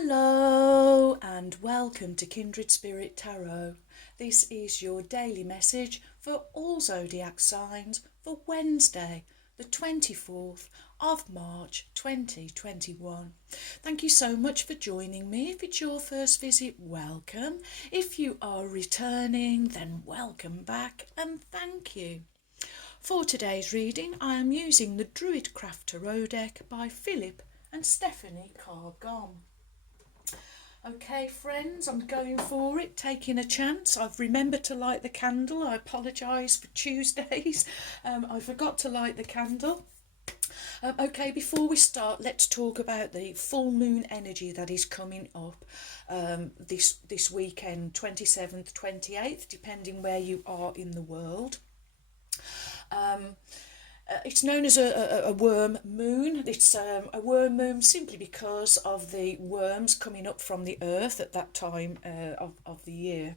Hello and welcome to Kindred Spirit Tarot. This is your daily message for all zodiac signs for Wednesday, the 24th of March 2021. Thank you so much for joining me. If it's your first visit, welcome. If you are returning, then welcome back and thank you. For today's reading, I am using the Druidcraft Tarot deck by Philip and Stephanie Carr-Gom. Okay, friends, I'm going for it, taking a chance. I've remembered to light the candle. I apologise for Tuesdays. I forgot to light the candle. Okay, before we start, let's talk about the full moon energy that is coming up this weekend, 27th, 28th, depending where you are in the world. It's known as a worm moon. It's a worm moon simply because of the worms coming up from the earth at that time of the year.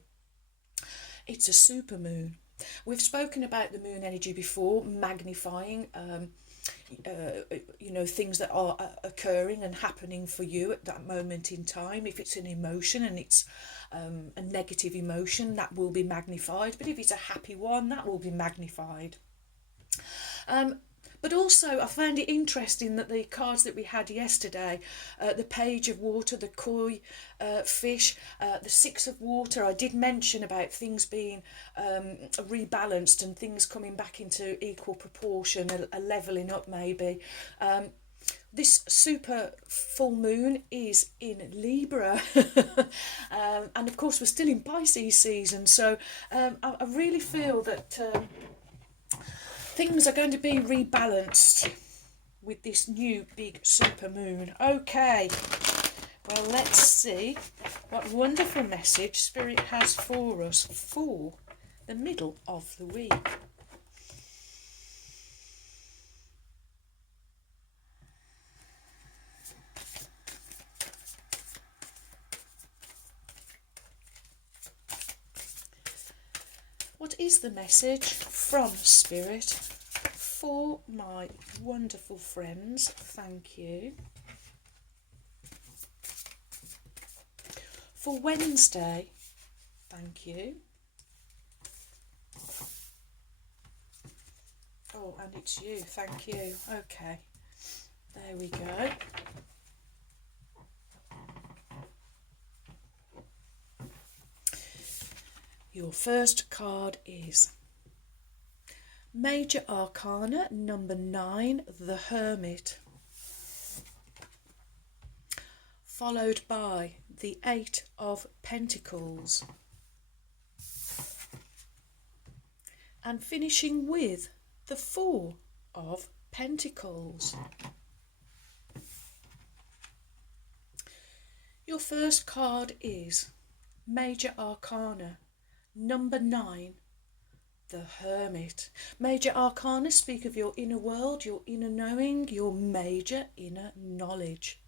It's a super moon. We've spoken about the moon energy before, magnifying things that are occurring and happening for you at that moment in time. If it's an emotion and it's a negative emotion, that will be magnified. But if it's a happy one, that will be magnified. But also I found it interesting that the cards that we had yesterday, the Page of Water, the Koi fish, the Six of Water, I did mention about things being rebalanced and things coming back into equal proportion, a levelling up maybe. This super full moon is in Libra and of course we're still in Pisces season, so I really feel that things are going to be rebalanced with this new big super moon. Okay, well, let's see what wonderful message Spirit has for us for the middle of the week. What is the message from Spirit for my wonderful friends? Thank you. For Wednesday, thank you. Oh, and it's you, thank you. Okay, there we go. Your first card is Major Arcana number 9, the Hermit, followed by the 8 of Pentacles, and finishing with the 4 of Pentacles. Your first card is Major Arcana number 9, the Hermit. Major Arcana speak of your inner world, your inner knowing, your major inner knowledge.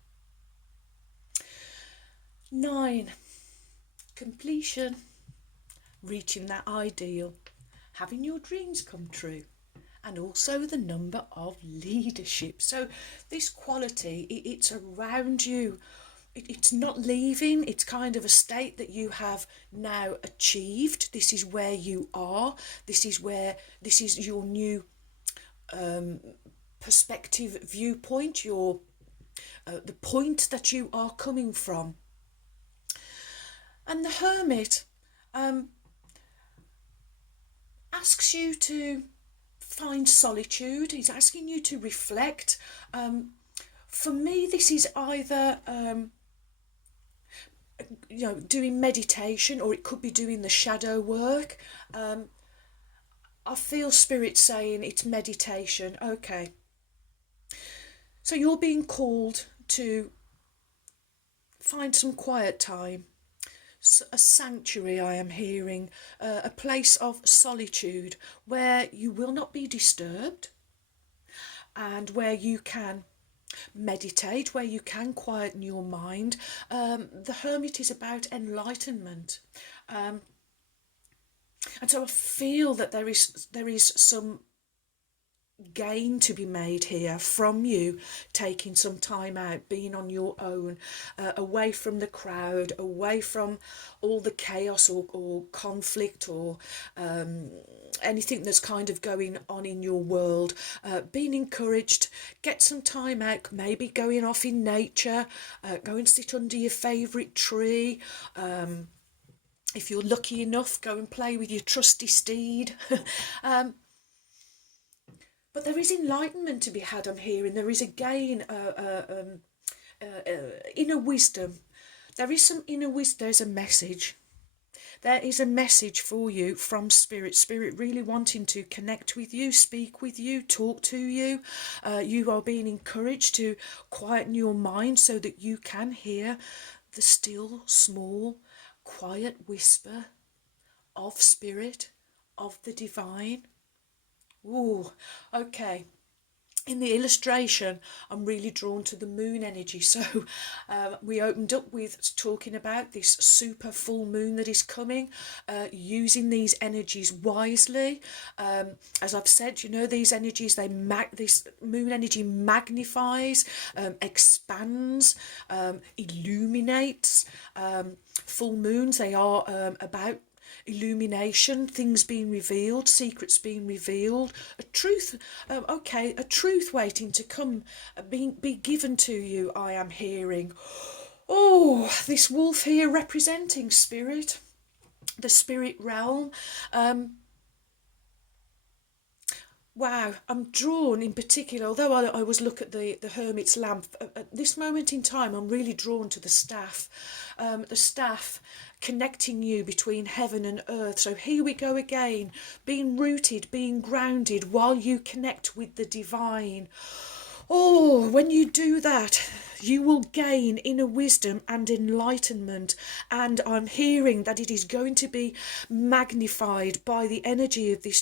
9, completion, reaching that ideal, having your dreams come true, and also the number of leadership. So this quality, it's around you. It's not leaving, it's kind of a state that you have now achieved. This is where you are, this is your new perspective, viewpoint, your the point that you are coming from. And the Hermit asks you to find solitude. He's asking you to reflect. For me, this is either doing meditation, or it could be doing the shadow work. I feel Spirit saying it's meditation. Okay, so you're being called to find some quiet time, a sanctuary. I am hearing a place of solitude where you will not be disturbed, and where you can meditate, where you can quieten your mind. The Hermit is about enlightenment, and so I feel that there is some gain to be made here from you taking some time out, being on your own, away from the crowd, away from all the chaos or conflict or anything that's kind of going on in your world. Being encouraged, get some time out, maybe going off in nature, go and sit under your favourite tree. If you're lucky enough, go and play with your trusty steed. But there is enlightenment to be had, I'm hearing. There is again inner wisdom. There is some inner wisdom. There's a message. There is a message for you from Spirit. Spirit really wanting to connect with you, speak with you, talk to you. You are being encouraged to quieten your mind so that you can hear the still, small, quiet whisper of Spirit, of the divine. Ooh, okay. In the illustration, I'm really drawn to the moon energy. So we opened up with talking about this super full moon that is coming, using these energies wisely. As I've said, you know, these energies, this moon energy magnifies, expands, illuminates. Full moons, they are about illumination, things being revealed, secrets being revealed, a truth, a truth waiting to come, be given to you, I am hearing. Oh, this wolf here representing Spirit, the spirit realm. Wow, I'm drawn in particular, although I always look at the hermit's lamp, at this moment in time I'm really drawn to the staff connecting you between heaven and earth. So here we go again, being rooted, being grounded while you connect with the divine. Oh, when you do that, you will gain inner wisdom and enlightenment. And I'm hearing that it is going to be magnified by the energy of this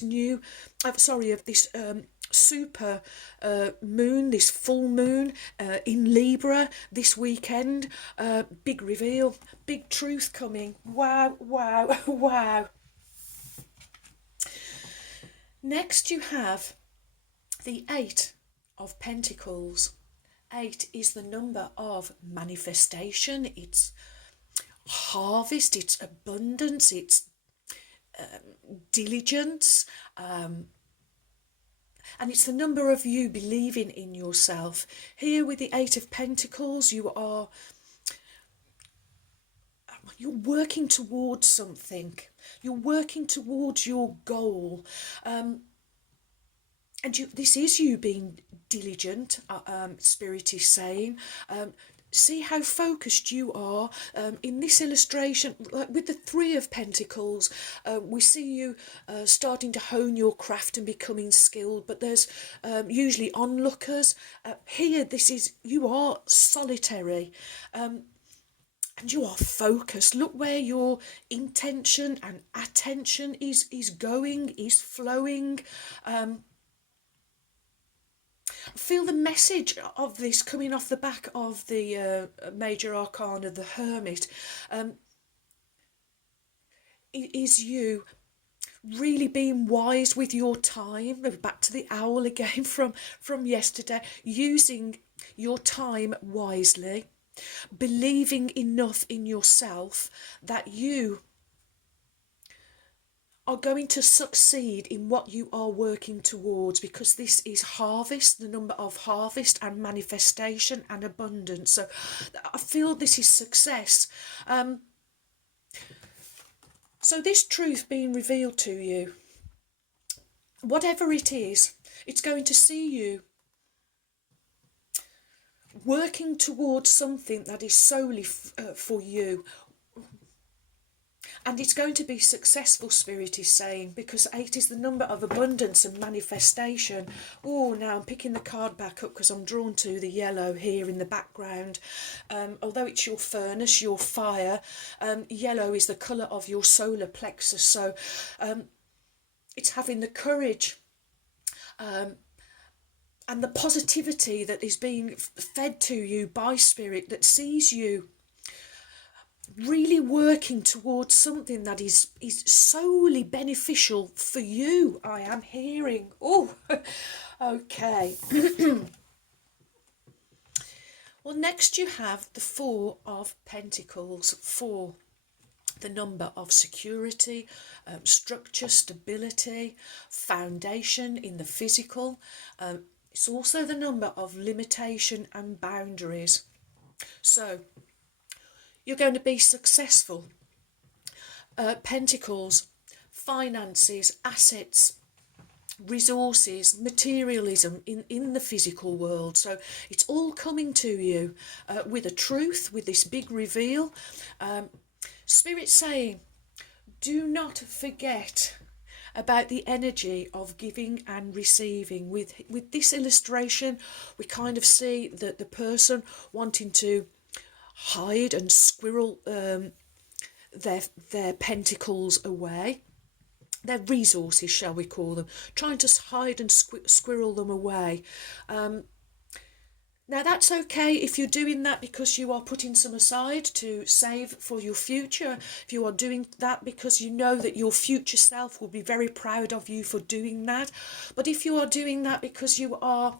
super moon, this full moon in Libra this weekend. Big reveal, big truth coming. Wow, wow, wow. Next you have the 8 of Pentacles. 8 is the number of manifestation, it's harvest, it's abundance, it's diligence, and it's the number of you believing in yourself. Here with the 8 of Pentacles, you're working towards something, you're working towards your goal. And this is you being diligent, Spirit is saying. See how focused you are. In this illustration, like with the 3 of Pentacles, we see you starting to hone your craft and becoming skilled, but there's usually onlookers. Here, you are solitary. And you are focused. Look where your intention and attention is going, is flowing. Feel the message of this coming off the back of the major arcana, the Hermit. Is you really being wise with your time. Back to the owl again from yesterday. Using your time wisely, believing enough in yourself that you are going to succeed in what you are working towards, because this is harvest, the number of harvest and manifestation and abundance. So I feel this is success. So this truth being revealed to you, whatever it is, it's going to see you working towards something that is solely for you. And it's going to be successful, Spirit is saying, because 8 is the number of abundance and manifestation. Oh, now I'm picking the card back up because I'm drawn to the yellow here in the background. Although it's your furnace, your fire, yellow is the colour of your solar plexus. So it's having the courage and the positivity that is being fed to you by Spirit, that sees you really working towards something that is solely beneficial for you, I am hearing. Oh, okay. Well, next you have the Four of Pentacles. Four, the number of security, structure, stability, foundation in the physical. It's also the number of limitation and boundaries. So you're going to be successful. Pentacles, finances, assets, resources, materialism in the physical world. So it's all coming to you with a truth, with this big reveal. Spirit saying, do not forget about the energy of giving and receiving. With this illustration, we kind of see that the person wanting to hide and squirrel their pentacles away, their resources, shall we call them, trying to hide and squirrel them away. Now that's okay if you're doing that because you are putting some aside to save for your future. If you are doing that because you know that your future self will be very proud of you for doing that. But if you are doing that because you are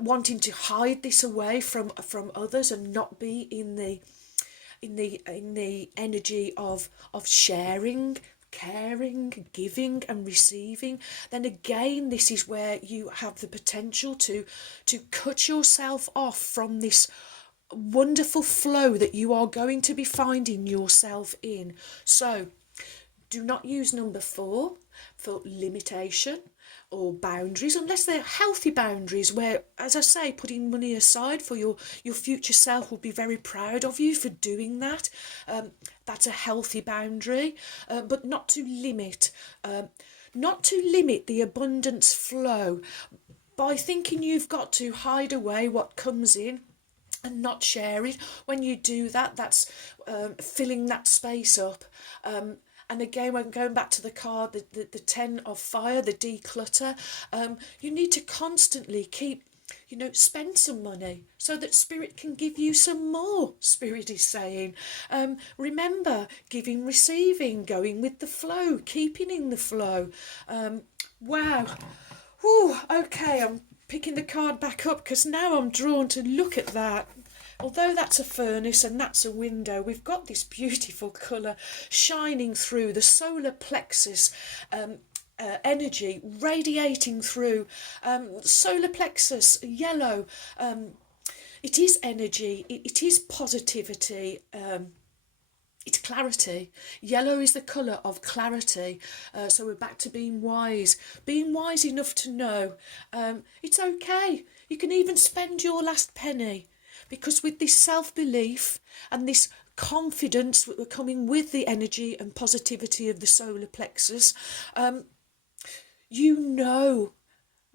wanting to hide this away from others and not be in the energy of sharing, caring, giving and receiving, then again this is where you have the potential to cut yourself off from this wonderful flow that you are going to be finding yourself in. So do not use number 4 for limitation or boundaries, unless they're healthy boundaries where, as I say, putting money aside for your future self will be very proud of you for doing that. That's a healthy boundary, but not to limit the abundance flow by thinking you've got to hide away what comes in and not share it. When you do that, that's filling that space up. And again, when going back to the card, the 10 of fire, the declutter, you need to constantly keep, spend some money so that Spirit can give you some more, Spirit is saying. Remember, giving, receiving, going with the flow, keeping in the flow. Wow. Whew, okay, I'm picking the card back up because now I'm drawn to look at that. Although that's a furnace and that's a window, we've got this beautiful colour shining through, the solar plexus energy radiating through. Solar plexus, yellow, it is energy, it is positivity, it's clarity. Yellow is the colour of clarity. So we're back to being wise enough to know it's okay. You can even spend your last penny. Because with this self-belief and this confidence that we're coming with the energy and positivity of the solar plexus, you know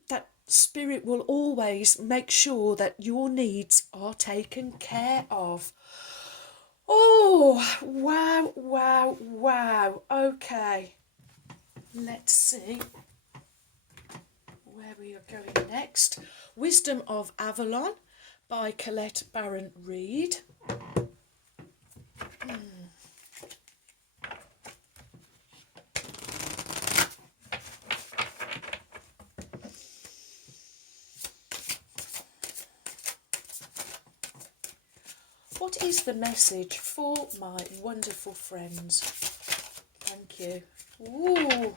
that Spirit will always make sure that your needs are taken care of. Oh, wow, wow, wow. Okay, let's see where we are going next. Wisdom of Avalon by Colette Baron Reid. What is the message for my wonderful friends? Thank you. Ooh.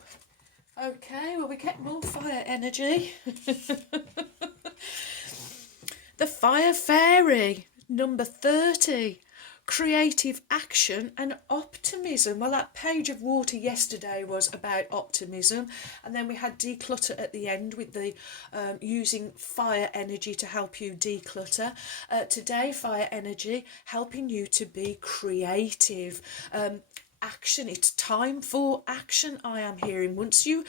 Okay, well, we get more fire energy. The Fire Fairy, number 30. Creative action and optimism. Well, that page of water yesterday was about optimism, and then we had declutter at the end with the using fire energy to help you declutter. Today, fire energy helping you to be creative. Action, it's time for action, I am hearing. Once you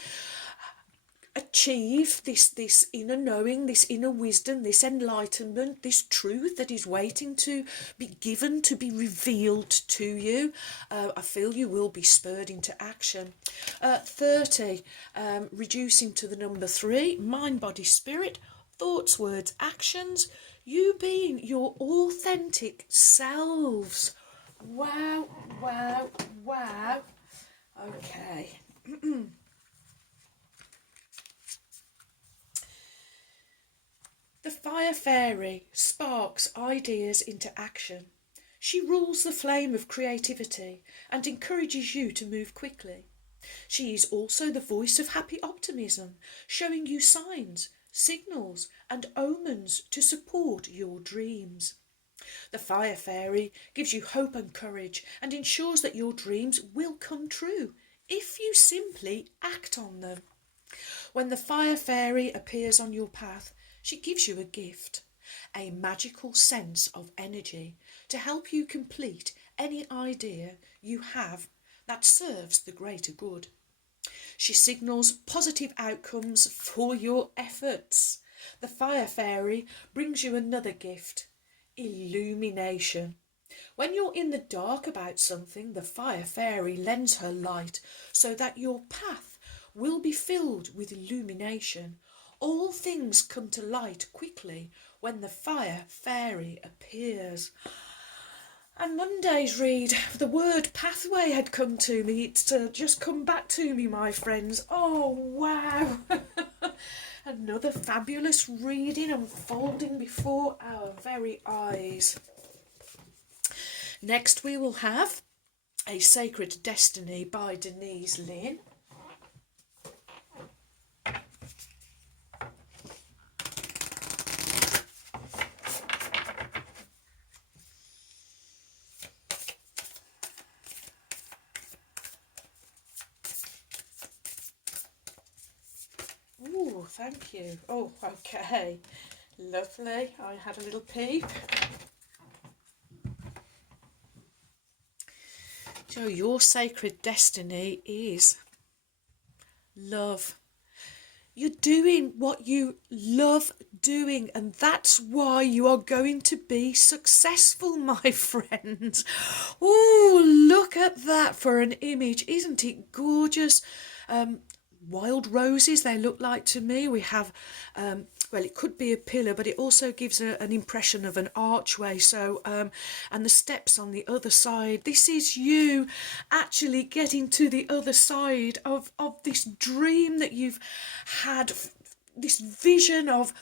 achieve this inner knowing, this inner wisdom, this enlightenment, this truth that is waiting to be given, to be revealed to you, I feel you will be spurred into action. 30, reducing to the number 3, mind, body, spirit, thoughts, words, actions, you being your authentic selves. Wow, wow, wow. Okay. The Fire Fairy sparks ideas into action. She rules the flame of creativity and encourages you to move quickly. She is also the voice of happy optimism, showing you signs, signals, and omens to support your dreams. The Fire Fairy gives you hope and courage and ensures that your dreams will come true if you simply act on them. When the Fire Fairy appears on your path, she gives you a gift, a magical sense of energy to help you complete any idea you have that serves the greater good. She signals positive outcomes for your efforts. The Fire Fairy brings you another gift, illumination. When you're in the dark about something, the Fire Fairy lends her light so that your path will be filled with illumination. All things come to light quickly when the Fire Fairy appears. And Monday's read, the word pathway had come to me. It's just come back to me, my friends. Oh, wow. Another fabulous reading unfolding before our very eyes. Next we will have A Sacred Destiny by Denise Lynn. Ooh, thank you. Oh, okay. Lovely. I had a little peep. So your sacred destiny is love. You're doing what you love doing, and that's why you are going to be successful, my friends. Oh, look at that for an image. Isn't it gorgeous? Wild roses, they look like to me. We have, well, it could be a pillar, but it also gives an impression of an archway. So, and the steps on the other side. This is you actually getting to the other side of this dream that you've had, this vision of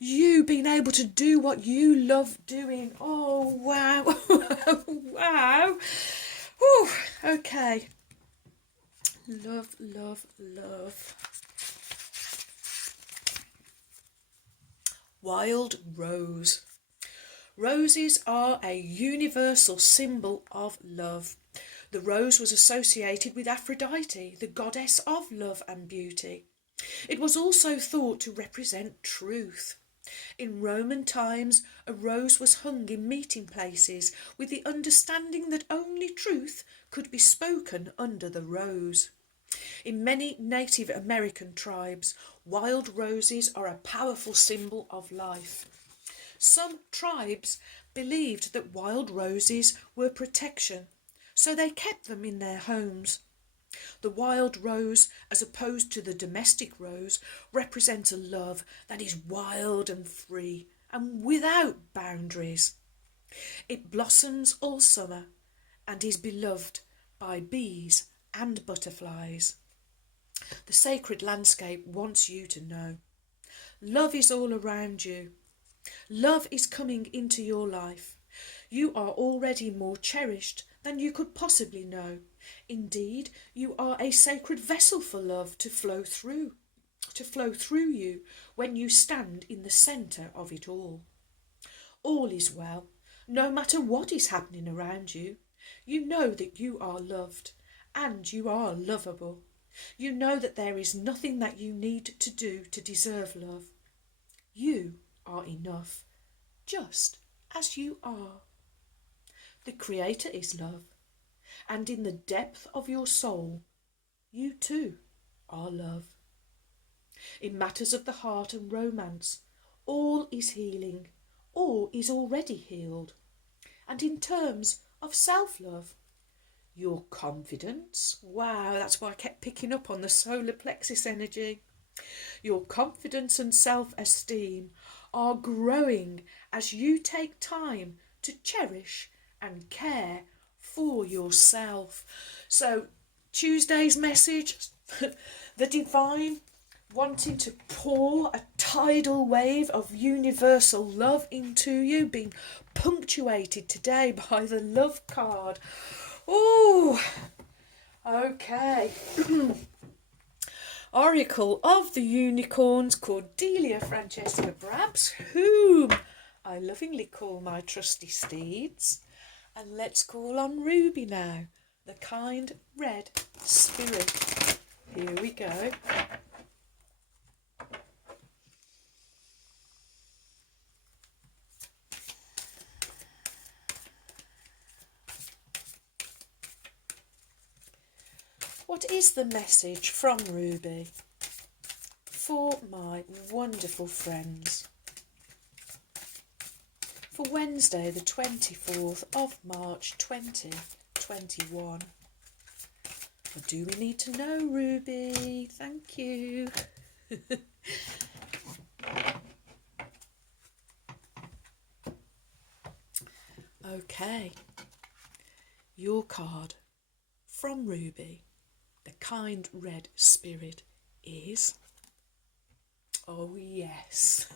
you being able to do what you love doing. Oh, wow. Wow. Whew. Okay. Love, love, love. Wild rose. Roses are a universal symbol of love. The rose was associated with Aphrodite, the goddess of love and beauty. It was also thought to represent truth. In Roman times, a rose was hung in meeting places with the understanding that only truth could be spoken under the rose. In many Native American tribes, wild roses are a powerful symbol of life. Some tribes believed that wild roses were protection, so they kept them in their homes. The wild rose, as opposed to the domestic rose, represents a love that is wild and free and without boundaries. It blossoms all summer and is beloved by bees and butterflies. The sacred landscape wants you to know. Love is all around you. Love is coming into your life. You are already more cherished than you could possibly know. Indeed, you are a sacred vessel for love to flow through you when you stand in the centre of it all. All is well, no matter what is happening around you. You know that you are loved and you are lovable. You know that there is nothing that you need to do to deserve love. You are enough, just as you are. The Creator is love, and in the depth of your soul, you too are love. In matters of the heart and romance, all is healing, all is already healed. And in terms of self-love, your confidence, wow, that's why I kept picking up on the solar plexus energy. Your confidence and self-esteem are growing as you take time to cherish and care for yourself. So Tuesday's message, the divine wanting to pour a tidal wave of universal love into you, being punctuated today by the love card. Oh, okay. Oracle of the Unicorns, Cordelia Francesca Brabs, whom I lovingly call my trusty steeds. And let's call on Ruby now, the kind red spirit. Here we go. What is the message from Ruby for my wonderful friends for Wednesday the 24th of March 2021? What do we need to know, Ruby? Thank you. Okay, your card from Ruby, the kind red spirit, is, oh yes,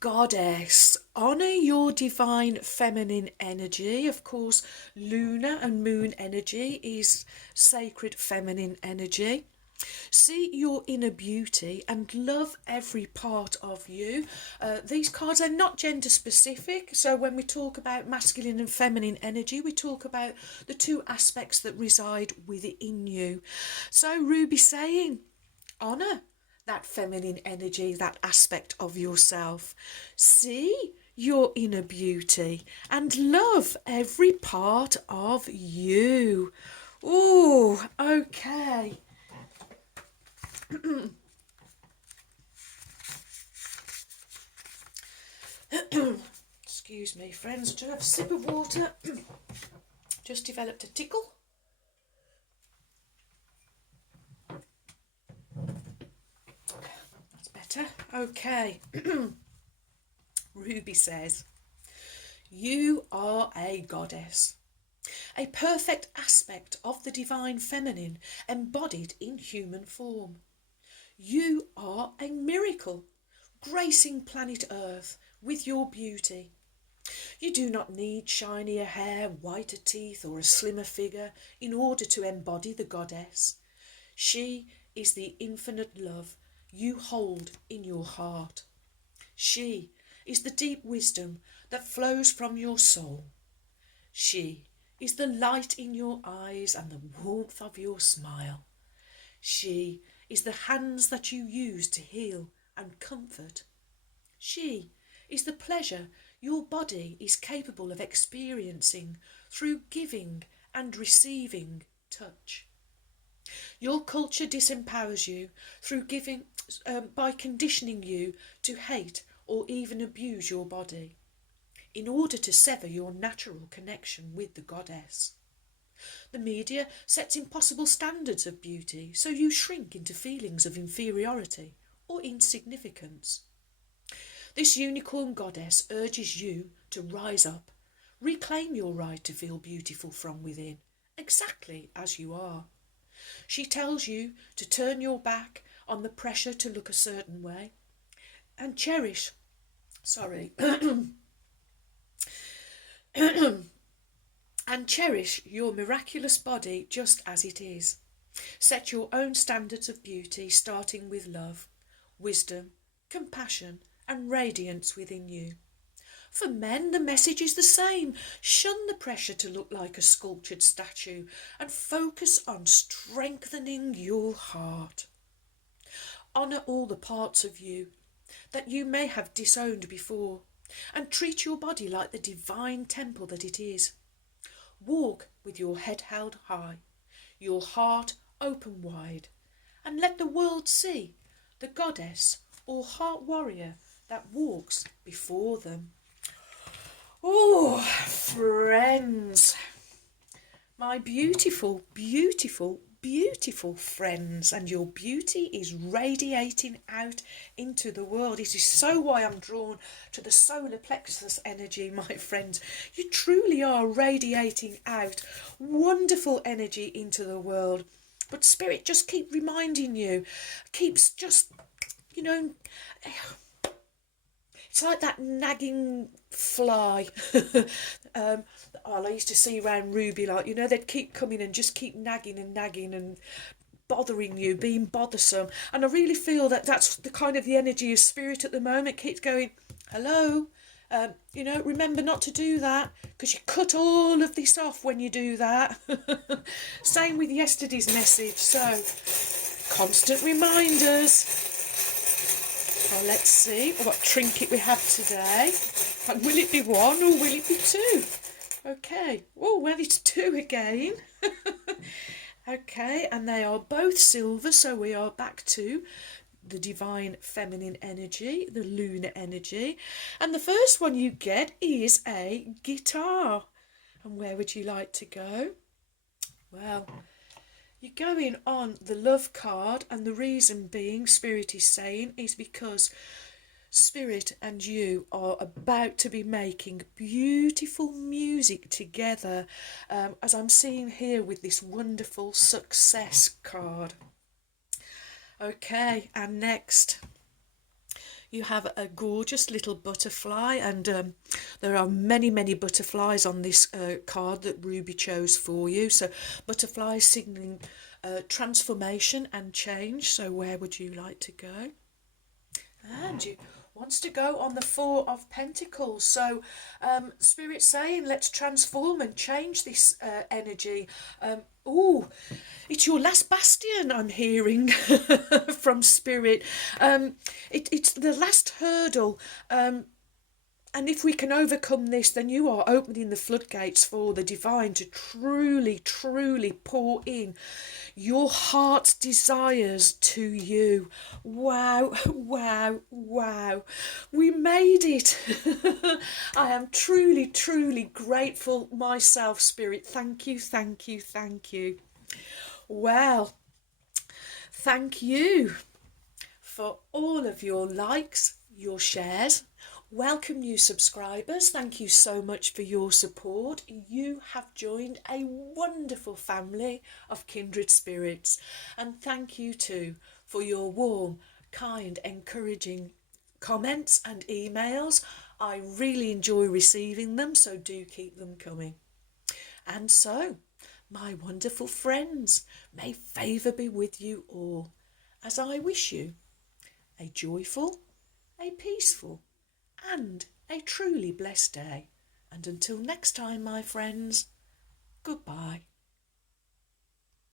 Goddess. Honour your divine feminine energy. Of course, lunar and moon energy is sacred feminine energy. See your inner beauty and love every part of you. These cards are not gender specific, so when we talk about masculine and feminine energy, we talk about the two aspects that reside within you. So Ruby saying, honour that feminine energy, that aspect of yourself. See your inner beauty and love every part of you. Oh, okay. Excuse me, friends, to have a sip of water. Just developed a tickle. That's better. Okay. Ruby says, you are a goddess, a perfect aspect of the divine feminine embodied in human form. You are a miracle, gracing planet Earth with your beauty. You do not need shinier hair, whiter teeth, or a slimmer figure in order to embody the goddess. She is the infinite love you hold in your heart. She is the deep wisdom that flows from your soul. She is the light in your eyes and the warmth of your smile. She is the hands that you use to heal and comfort. She is the pleasure your body is capable of experiencing through giving and receiving touch. Your culture disempowers you through giving, by conditioning you to hate or even abuse your body, in order to sever your natural connection with the goddess. The media sets impossible standards of beauty, so you shrink into feelings of inferiority or insignificance. This unicorn goddess urges you to rise up, reclaim your right to feel beautiful from within, exactly as you are. She tells you to turn your back on the pressure to look a certain way and cherish and cherish your miraculous body just as it is. Set your own standards of beauty, starting with love, wisdom, compassion, and radiance within you. For men, the message is the same. Shun the pressure to look like a sculptured statue and focus on strengthening your heart. Honour all the parts of you that you may have disowned before, and treat your body like the divine temple that it is. Walk with your head held high, your heart open wide, and let the world see the goddess or heart warrior that walks before them. Oh, friends, my beautiful, beautiful, beautiful friends, and your beauty is radiating out into the world. It is so why I'm drawn to the solar plexus energy, my friends. You truly are radiating out wonderful energy into the world. But Spirit just keep reminding you, keeps just, you know, it's like that nagging fly. I used to see around Ruby, like, you know, they'd keep coming and just keep nagging and bothering you, being bothersome. And I really feel that that's the kind of the energy of Spirit at the moment. Keeps going, hello, you know, remember not to do that, because you cut all of this off when you do that. Same with yesterday's message. So, constant reminders. Well, let's see what trinket we have today. Will it be one or will it be two? Okay. Oh, well, it's two again. Okay, and they are both silver, so we are back to the divine feminine energy, the lunar energy. And the first one you get is a guitar. And where would you like to go? Well, you're going on the love card, and the reason being, Spirit is saying, is because Spirit and you are about to be making beautiful music together, as I'm seeing here with this wonderful success card. Okay, and next you have a gorgeous little butterfly, and there are many butterflies on this card that Ruby chose for you. So butterflies signalling transformation and change. So where would you like to go? And you wants to go on the Four of Pentacles. So Spirit saying, let's transform and change this energy. Oh, it's your last bastion, I'm hearing from Spirit. It's the last hurdle. And if we can overcome this, then you are opening the floodgates for the divine to truly pour in your heart's desires to you. Wow. We made it. I am truly grateful myself, Spirit. Thank you. Well, thank you for all of your likes, your shares. Welcome new subscribers. Thank you so much for your support. You have joined a wonderful family of kindred spirits. And thank you too for your warm, kind, encouraging comments and emails. I really enjoy receiving them, so do keep them coming. And so, my wonderful friends, may favour be with you all, as I wish you a joyful, a peaceful, and a truly blessed day. And until next time, my friends, goodbye.